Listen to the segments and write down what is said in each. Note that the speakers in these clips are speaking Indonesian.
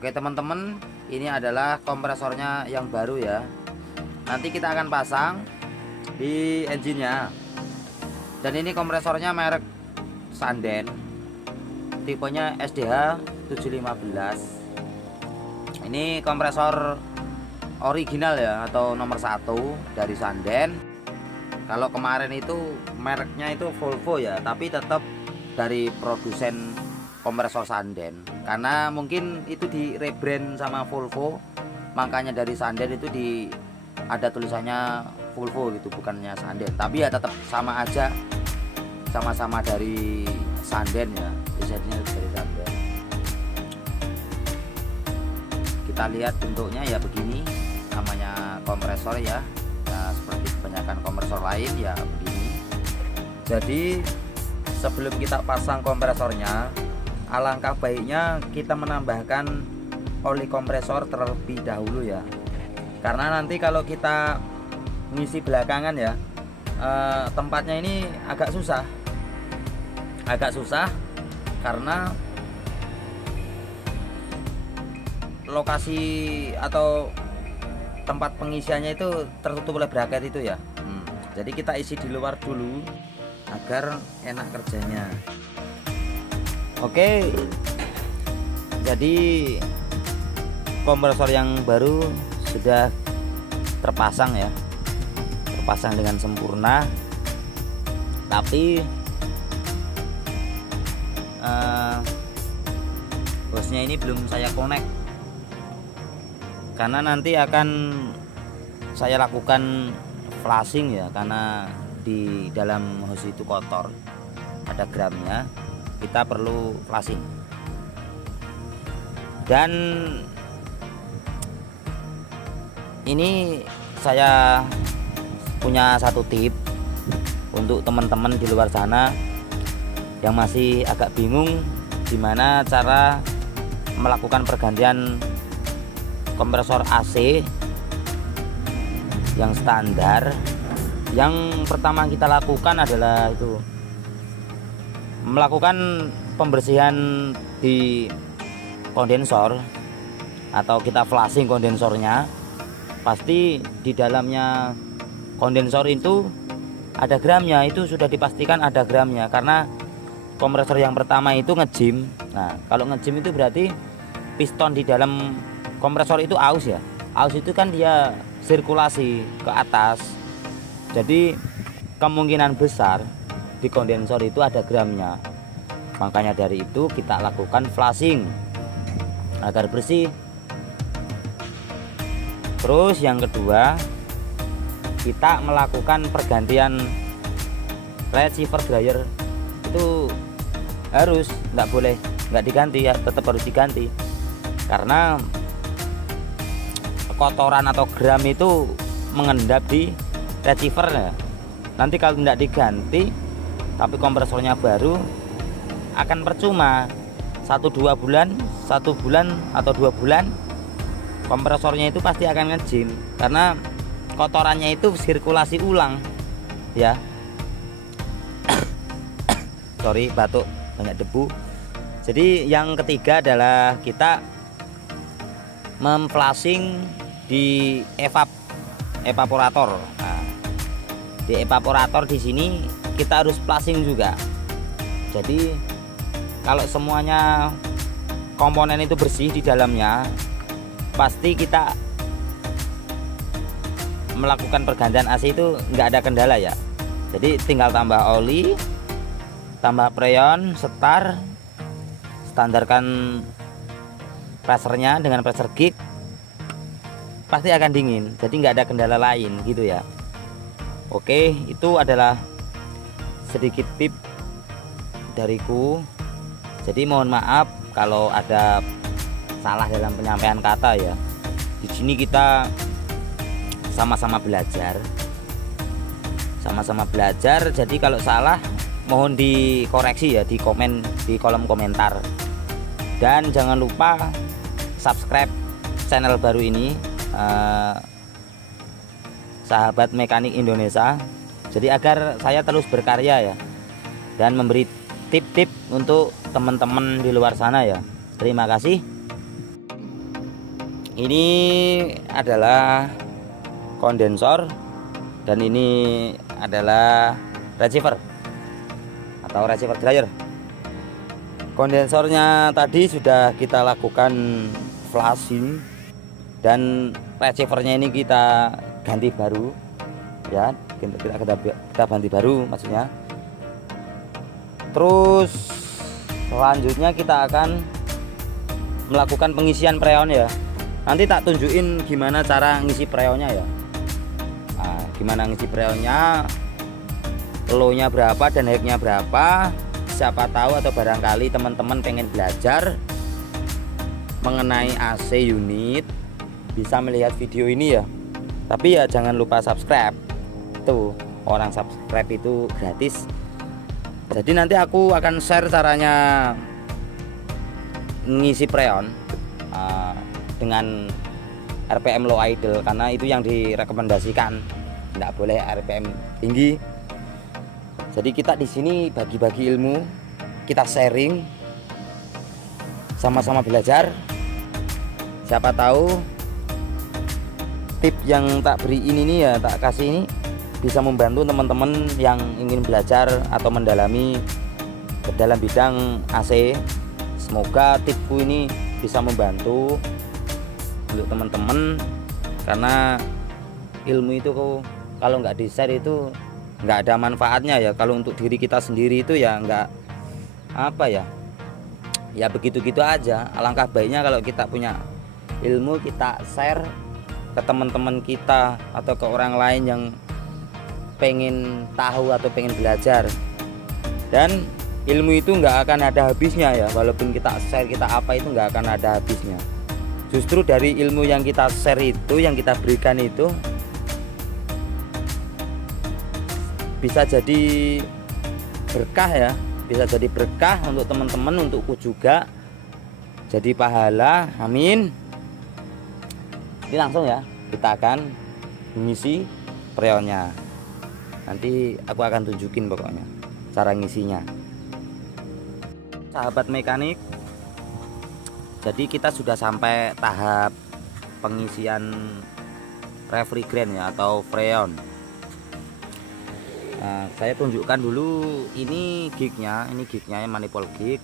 Oke teman-teman, ini adalah kompresornya yang baru ya. Nanti kita akan pasang di engine-nya. Dan ini kompresornya merek Sanden, tipenya SDH 715. Ini kompresor original ya, atau nomor 1 dari Sanden. Kalau kemarin itu mereknya itu Volvo ya, tapi tetap dari produsen kompresor Sanden, karena mungkin itu di rebrand sama Volvo, makanya dari Sanden itu ada tulisannya Volvo gitu, bukannya Sanden. Tapi ya tetap sama aja, sama-sama dari Sanden ya, desainnya dari Sanden. Kita lihat bentuknya ya begini, namanya kompresor ya, seperti kebanyakan kompresor lain ya begini. Jadi sebelum kita pasang kompresornya, alangkah baiknya kita menambahkan oli kompresor terlebih dahulu ya, karena nanti kalau kita ngisi belakangan ya, tempatnya ini agak susah karena lokasi atau tempat pengisiannya itu tertutup oleh bracket itu ya. Jadi kita isi di luar dulu agar enak kerjanya. Oke, jadi kompresor yang baru sudah terpasang ya, terpasang dengan sempurna. Tapi hostnya ini belum saya connect, karena nanti akan saya lakukan flashing ya, karena di dalam hose itu kotor, ada gramnya, kita perlu flashing. Dan ini saya punya satu tip untuk teman-teman di luar sana yang masih agak bingung gimana cara melakukan pergantian kompresor AC yang standar. Yang pertama kita lakukan adalah itu melakukan pembersihan di kondensor, atau kita flashing kondensornya. Pasti di dalamnya kondensor itu ada gramnya, itu sudah dipastikan ada gramnya, karena kompresor yang pertama itu ngejim. Nah, kalau ngejim itu berarti piston di dalam kompresor itu aus ya. Aus itu kan dia sirkulasi ke atas, jadi kemungkinan besar di kondensor itu ada gramnya. Makanya dari itu kita lakukan flashing agar bersih. Terus yang kedua, kita melakukan pergantian receiver dryer. Itu harus, nggak boleh nggak diganti ya, tetap harus diganti, karena kotoran atau gram itu mengendap di receiver ya. Nanti kalau tidak diganti tapi kompresornya baru, akan percuma. 1-2 bulan, 1 bulan atau 2 bulan kompresornya itu pasti akan ngejim, karena kotorannya itu sirkulasi ulang ya. Sorry, batuk, banyak debu. Jadi yang ketiga adalah kita memflashing di evaporator. Nah, di evaporator di sini kita harus flashing juga. Jadi kalau semuanya komponen itu bersih di dalamnya, pasti kita melakukan pergantian AC itu nggak ada kendala ya. Jadi tinggal tambah oli, tambah freon, standarkan pressernya dengan pressure gig, pasti akan dingin. Jadi nggak ada kendala lain gitu ya. Oke, itu adalah sedikit tip dariku. Jadi mohon maaf kalau ada salah dalam penyampaian kata ya. Di sini kita sama-sama belajar. Jadi kalau salah mohon dikoreksi ya di komen, di kolom komentar. Dan jangan lupa subscribe channel baru ini, Sahabat Mekanik Indonesia. Jadi agar saya terus berkarya ya, dan memberi tip-tip untuk teman-teman di luar sana ya. Terima kasih. Ini adalah kondensor dan ini adalah receiver atau receiver dryer. Kondensornya tadi sudah kita lakukan flashing dan receivernya ini kita ganti baru ya, kita ganti baru maksudnya. Terus selanjutnya kita akan melakukan pengisian freon ya. Nanti tak tunjukin gimana cara ngisi freonnya ya. Nah, gimana ngisi freonnya, low-nya berapa dan high-nya berapa. Siapa tahu atau barangkali teman-teman pengen belajar mengenai AC unit, bisa melihat video ini ya. Tapi ya jangan lupa subscribe. Tuh, orang subscribe itu gratis. Jadi nanti aku akan share caranya ngisi freon dengan RPM low idle, karena itu yang direkomendasikan. Tidak boleh RPM tinggi. Jadi kita di sini bagi-bagi ilmu, kita sharing, sama-sama belajar. Siapa tahu tip yang tak beri ini nih ya, tak kasih ini bisa membantu teman-teman yang ingin belajar atau mendalami ke dalam bidang AC. Semoga tipku ini bisa membantu untuk teman-teman, karena ilmu itu kalau nggak di-share itu nggak ada manfaatnya ya. Kalau untuk diri kita sendiri itu ya nggak apa ya, ya begitu-gitu aja. Alangkah baiknya kalau kita punya ilmu, kita share ke teman-teman kita atau ke orang lain yang pengen tahu atau pengen belajar. Dan ilmu itu nggak akan ada habisnya ya, walaupun kita share kita apa itu nggak akan ada habisnya. Justru dari ilmu yang kita share itu, yang kita berikan itu, bisa jadi berkah ya, bisa jadi berkah untuk teman-teman, untukku juga jadi pahala. Amin. Ini langsung ya, kita akan mengisi freonnya. Nanti aku akan tunjukin pokoknya cara ngisinya. Sahabat mekanik, jadi kita sudah sampai tahap pengisian refrigerant ya, atau freon. Nah, saya tunjukkan dulu ini gignya, manifold gig.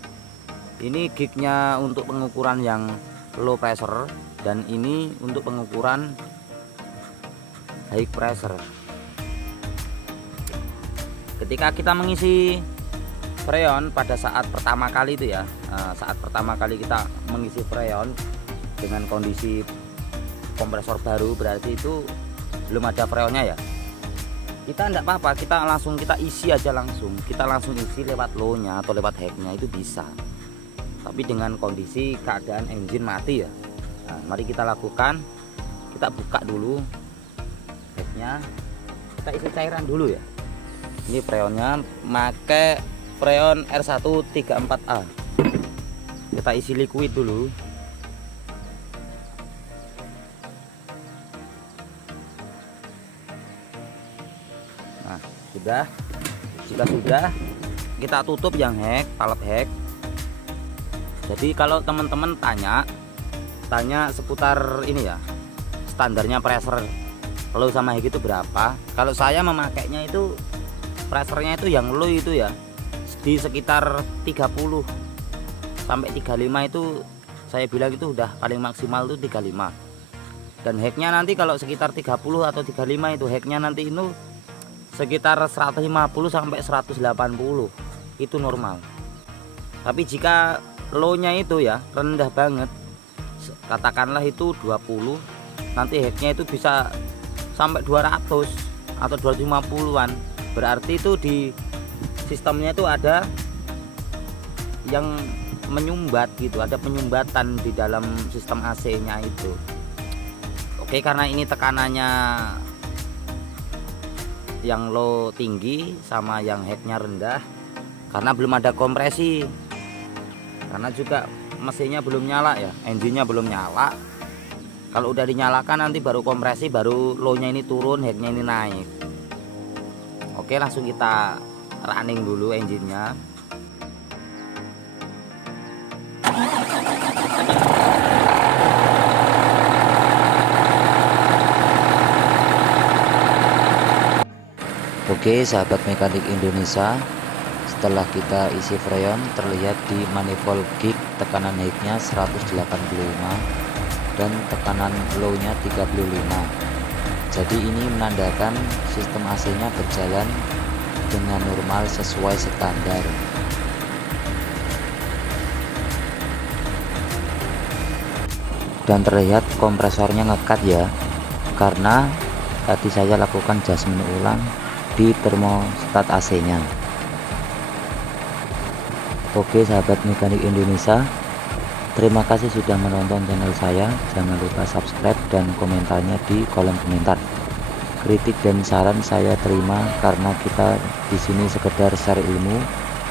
Ini gignya untuk pengukuran yang low pressure, dan ini untuk pengukuran high pressure. Ketika kita mengisi freon pada saat pertama kali itu ya, saat pertama kali kita mengisi freon dengan kondisi kompresor baru, berarti itu belum ada freonnya ya. Kita enggak apa-apa, kita isi aja langsung. Kita langsung isi lewat low-nya atau lewat high-nya itu bisa. Tapi dengan kondisi keadaan engine mati ya. Nah, mari kita lakukan. Kita buka dulu high-nya. Kita isi cairan dulu ya. Ini freonnya, pakai freon R134A. Kita isi liquid dulu. Nah, sudah kita tutup yang heck, palep heck. Jadi kalau teman-teman tanya seputar ini ya, standarnya pressure low sama high itu berapa, kalau saya memakainya itu pressernya itu yang low itu ya di sekitar 30 sampai 35, itu saya bilang itu udah paling maksimal itu 35. Dan hacknya nanti kalau sekitar 30 atau 35 itu hacknya nanti itu sekitar 150 sampai 180, itu normal. Tapi jika low-nya itu ya rendah banget, katakanlah itu 20, nanti hacknya itu bisa sampai 200 atau 250-an. Berarti itu di sistemnya itu ada yang menyumbat gitu, ada penyumbatan di dalam sistem AC-nya itu. Oke, karena ini tekanannya yang low tinggi sama yang headnya rendah, karena belum ada kompresi, karena juga mesinnya belum nyala ya, engine-nya belum nyala. Kalau udah dinyalakan nanti baru kompresi, baru low-nya ini turun, headnya ini naik. Oke, langsung kita running dulu engine-nya. Oke sahabat mekanik Indonesia, setelah kita isi freon terlihat di manifold gig tekanan high-nya 185 dan tekanan low-nya 35. Jadi ini menandakan sistem AC-nya berjalan dengan normal sesuai standar. Dan terlihat kompresornya ngekat ya, karena tadi saya lakukan adjustment ulang di termostat AC-nya. Oke sahabat mekanik Indonesia, terima kasih sudah menonton channel saya. Jangan lupa subscribe dan komentarnya di kolom komentar. Kritik dan saran saya terima, karena kita di sini sekedar share ilmu,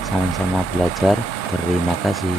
sama-sama belajar. Terima kasih.